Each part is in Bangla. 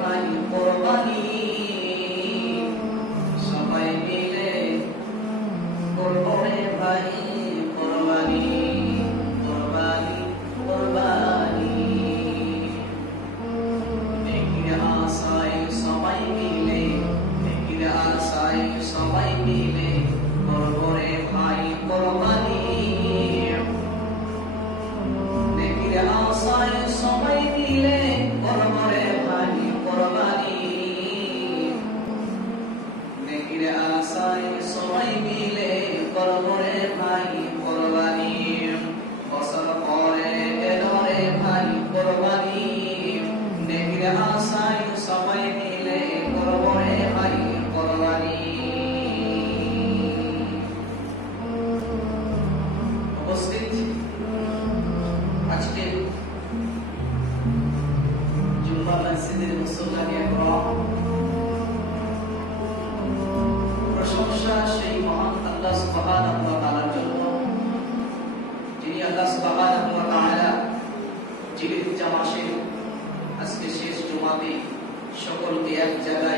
value for money. সকলকে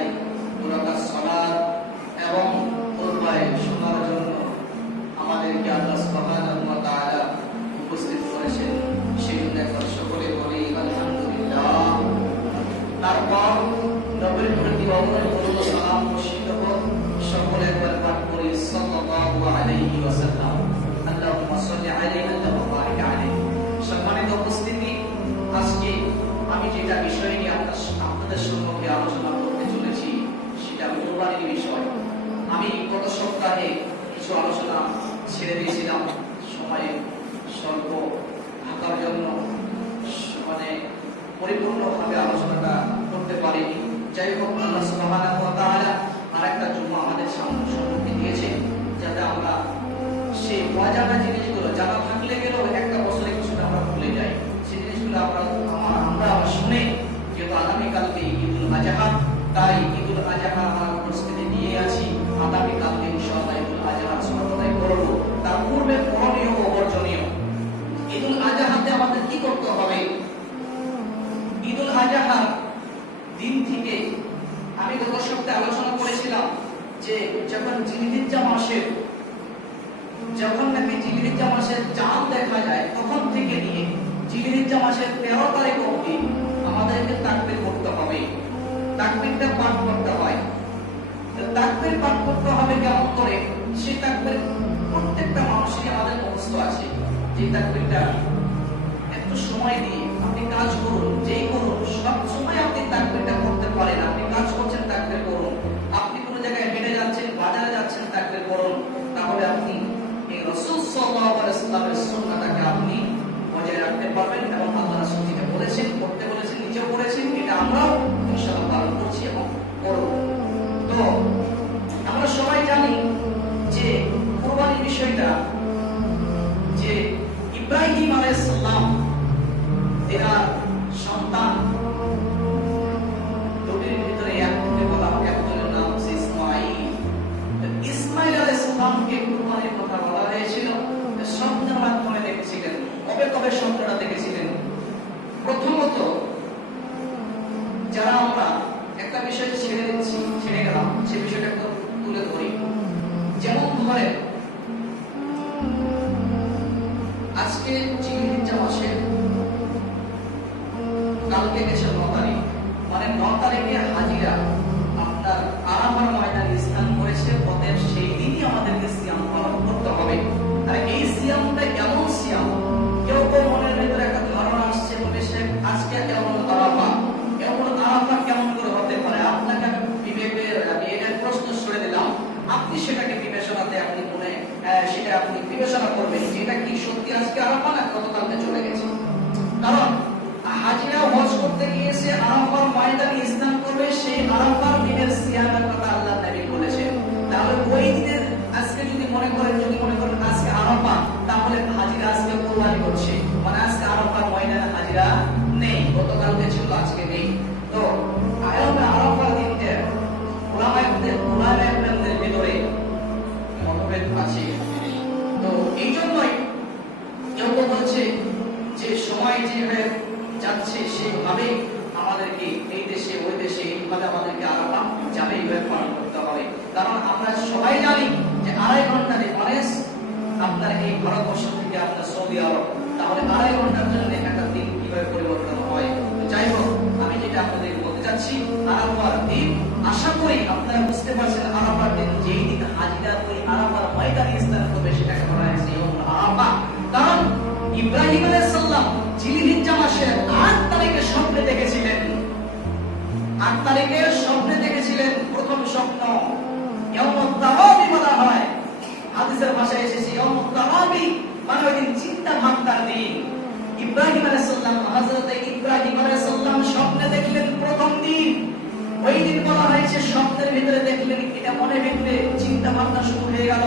ছেড়ে দিয়েছিলাম। সময়ে স্বল্প থাকার জন্য মানে পরিপূর্ণভাবে আলোচনাটা যখন নাকি জিবিরিজা মাসের চাঁদ দেখা যায় তখন থেকে নিয়ে জিবিরিজা মাসের তেরো তারিখ অব্দি আমাদেরকে তাকবির করতে হবে। তাকবিরটা পাঠ করতে হয়। তাকবির পাঠ করতে হবে কেমন করে সেই তাকবির প্রত্যেকটা মানুষই আমাদের অবস্থা আছে। যে তাকবিরটা একটু সময় দিয়ে আপনি কাজ করুন, যেই করুন, সব সময় আপনি তাকবিরটা Rasul sallallahu alaihi da sunna বিষয় ছেড়ে দিচ্ছি, ছেড়ে গেলাম। সে বিষয়টা তুলে ধরি। যেমন ধরে আজকে চিকিৎসা মাসে কালকে গেছে ন তারিখ মানে ন তারিখে হাজিরা সেটা আপনি বিবেচনা করবেন যেটা কি সত্যি আজকে আরাফা না গতকালকে চলে গেছে। কারণ হাজিরা হজ করতে গিয়েছে, আরাফার ময়দানে স্নান করবে, সেই আরাফার দিনের সিয়ামের কথা আল্লাহ নবী বলেছেন। তাহলে ওই দিনের আজকে যদি মনে করেন, যদি মনে করেন আজকে আরাফা তাহলে হাজিরা আজকে কোরবানি করছে। মানে আজকে আরাফার ময়দানে হাজিরা নেই। গতকালকে প্রভেদ আছে তো এই জন্যই যোগ্য বলছে যে সময় যেভাবে যাচ্ছে, সেইভাবে আমাদেরকে এই দেশে, ওই দেশে এইভাবে আমাদেরকে আলাপা যাবে, এইভাবে পালন করতে হবে। কারণ আমরা সবাই জানি যে আড়াই ঘণ্টা ডিফারেন্স মানে আপনার এই ভারতবর্ষ থেকে আপনার সৌদি আরব, তাহলে আড়াই ঘণ্টার জন্য একটা দিন কীভাবে পরিবর্তন হয়? যাই হোক আট স্বপ্নে দেখেছিলেন প্রথম স্বপ্ন। বলা হয়। হাদিসের ভাষায় এসেছে মানে ওই দিন চিন্তা ভাবনার দিন। ইব্রাহিম আলাইহিস সালাম হযরত ইব্রাহিম আলাইহিস সালাম স্বপ্নে দেখলেন প্রথম দিন। ওই দিন বলা হয়েছে স্বপ্নের ভিতরে দেখলেন, এটা মনে ভিতরে চিন্তা ভাবনা শুরু হয়ে গেল।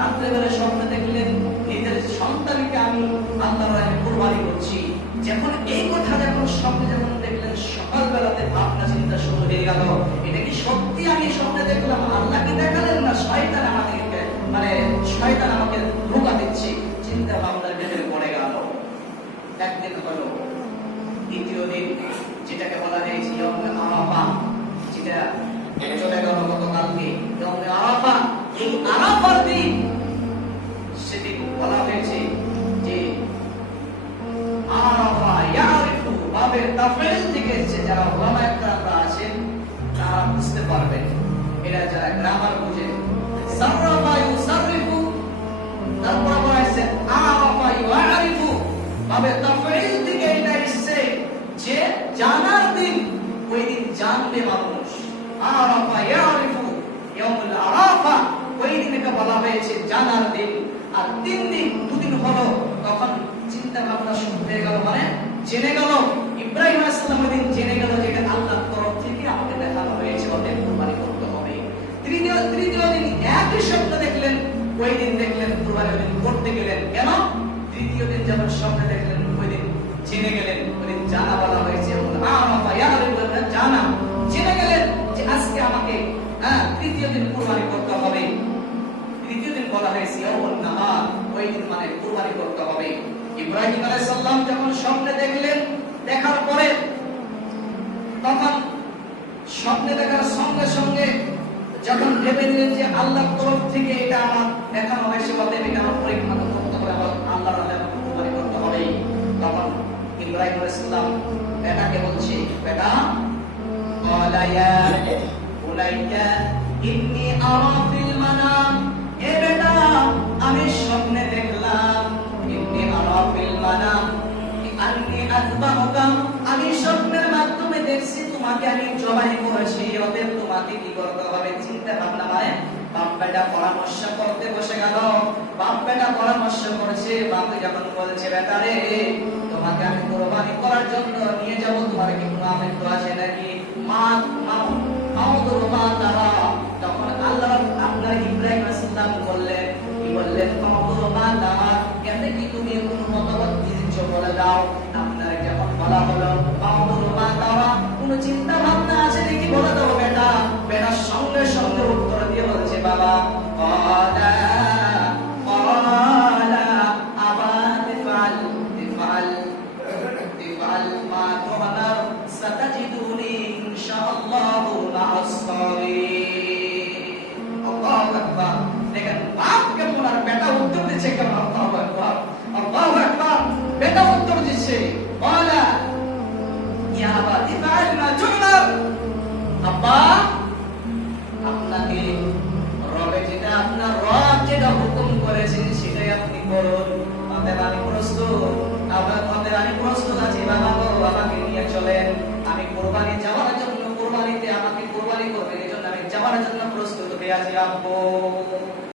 রাত্রে বেলা স্বপ্নে দেখলেন, নিজের সন্তানকে আমি আল্লাহর রাহে কুরবানি করছি। যখন এই কথা, যখন স্বপ্নে যখন সকালবেলাতে ভাবনা চিন্তা শুরু হয়ে গেল। এটা কি সত্যি? আমি স্বপ্নে দেখলাম, আল্লাহ কি দেখালেন না শয়তান আমাদেরকে? মানে শয়তান আমাকে ধোকা দিচ্ছে, চিন্তা ভাবনার ভেতরে পড়ে গেল। একদিন হলো, দ্বিতীয় দিন, যেটাকে বলা হয়েছে আরাফা যেটা চলে গেল গতকালকে। আরাফা এই আরাফার দিন সেদিন বলা হয়েছে তাফসীর থেকে এসেছে যারা ওলামা একরামরা আছেন, তারা বুঝতে পারবেন। এরা যারা গ্রামার বুঝে। সাররাফা ইউসাররিফু, তারপর বলা হয়েছে আরাফা ইয়ারিফু বাবে তাফসীর থেকে এটা এসেছে যে জানার দিন, ওই দিন জানবে মানুষ। আরাফা ইয়ারিফু ইয়াউমুল আরাফা, ওই দিন এটা বলা হয়েছে জানার দিন। আর তিন দিন, দুদিন হলো, তখন চিন্তা ভাবনা শুরু হয়ে গেল মানে জেনে গেল ইব্রাহিম দিন জেনে গেল যে এটা আল্লাহর তরফ থেকে আমাকে দেখানো হয়েছে ওদের কুরবানি করতে হবে। তৃতীয় তৃতীয় দিন একই স্বপ্ন দেখলেন, ওই দিন দেখলেন কুরবানি দিন করতে গেলেন। কেন? তৃতীয় দিন যখন স্বপ্নে দেখলেন, ওই দিন জেনে গেলেন, ওই দিন জানা বলা হয়েছে জানা জেনে গেলেন যে আজকে আমাকে হ্যাঁ তৃতীয় দিন কুরবানি করতে হবে। তৃতীয় দিন বলা হয়েছে ওই দিন মানে কুরবানি করতে হবে। ইব্রাহিম আলাইহিস সালাম যখন স্বপ্নে দেখলেন দেখার পরে তখন স্বপ্নে দেখার সঙ্গে সঙ্গে যখন ভেবে নিলেন যে আল্লাহ তরফ থেকে এটা আমার দেখানো হয় বা দেবে এটা আমার পরীক্ষা করতে হবে আল্লাহ আল্লাহ করতে হবে, তখন ইব্রাহিম বেটাকে বলছে, বেটা আমি স্বপ্নে দেখলাম দেখছি তোমাকে আমি জবাই করেছি, অতএব তোমাকে কি করতে হবে? চিন্তা ভাবনা মানে বাপ পরামর্শ করতে বসে গেল। বাপ পরামর্শ করেছে, বাপ যখন বলছে, বেটা রে, তোমাকে আমি কোরবানি করার জন্য নিয়ে যাব, তোমার কি কোনো আমৃত্যু আছে নাকি? মা মা মাউদুর মা তারা। তখন আল্লাহ আপনার ইব্রাহিম আসসালাম বললেন, কি বললেন? মাউদুর মা তারা, এতে কি তুমি কোনো মতামত দিয়েছ বলে দাও? আপনার যখন বলা হলো কোনো চিন্তা ভাবনা আছে নাকি বলে দাও বেটা। বেটা সঙ্গে সঙ্গে উত্তর দিয়ে বলছে, বাবা বাপ কেমন আর বেটা উত্তর দিচ্ছে বেটা উত্তর দিচ্ছে। আব্বা আপনাকে রবে যেটা আপনার রব যেটা হুকুম করেছেন সেটাই আপনি করুন। অতএব আমি প্রস্তুত, আপনার অতএব আমি প্রস্তুত আছি, বাবা গো, বাবাকে নিয়ে চলেন। আমি কোরবানি যাওয়ার জন্য কোরবানিতে আমাকে কোরবানি করবেন এই জন্য আমি যাওয়ার জন্য প্রস্তুত হয়ে আছি, আব্বু।